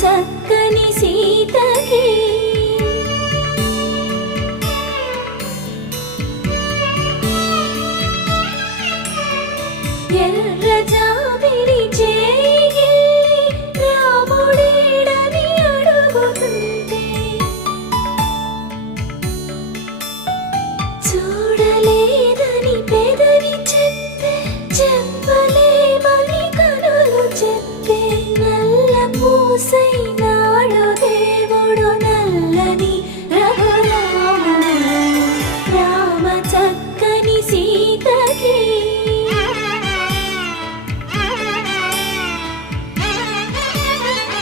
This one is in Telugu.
చక్కని సీతకి ఎర్ర జాబిలి చేయి రాముడేడని అడుగుతుంటే చూడలేదని పెదవి చెప్పే చెప్పలేమని కనులు చెప్పే నల్ల పూసైన